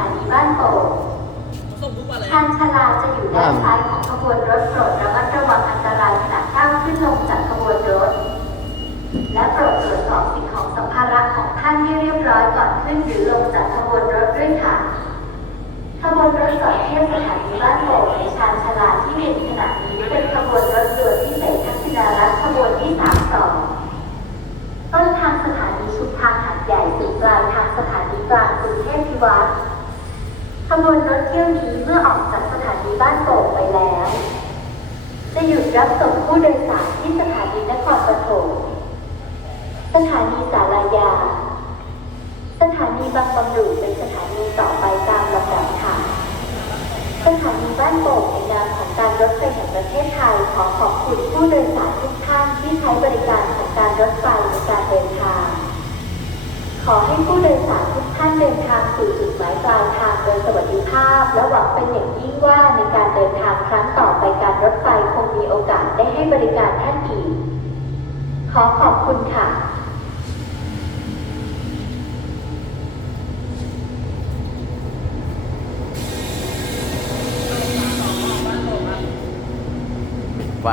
านีบ้านโป่งทางชลาจะอยู่ด้านซ้ายของขบวนรถโปรดระมัดระวังอันตรายขณะก้าวขึ้นลงจากขบวนรถ และโปรดตรวจสอบสิ่งของสัมภาระของท่านให้เรียบร้อยก่อนขึ้นหรือลงจากขบวนรถด้วยค่ะขบวนรถก่อนเทียบสถานีบ้านโป่งในชานชลาที่หนึ่งขณะนี้เป็นขบวนรถด่วที่เศษทักษิณารัฐขบวนที่สามสองต้นทางสถานีชุมทางหัดใหญ่ถึดปลายทางสถานีกลางกรุงเทพพิวัฒ ขบวนรถเที่ยวนี้เมื่อออกจากสถานีบ้านโป่งไปแล้ว จะหยุดรับส่งผู้โดยสารที่สถานีนครปฐมสถานีสารายา สถานีบางบำรุเป็นสถานีต่อไปตามลำดับค่ะ สถานีบ้านโป่งในนามของการรถไฟแห่งประเทศไทยขอขอบคุณผู้โดยสารทุกท่านที่ใช้บริการของการรถไฟในการเดินทาง ขอให้ผู้โดยสารทุกานเดินทางสู่จุดหมายปลายทางโดยสวัสดิภาพ และหวังเป็นอย่างยิ่งว่าในการเดินทางครั้งต่อไปการรถไฟคงมีโอกาสได้ให้บริการท่านอีก ขอขอบคุณค่ะไฟ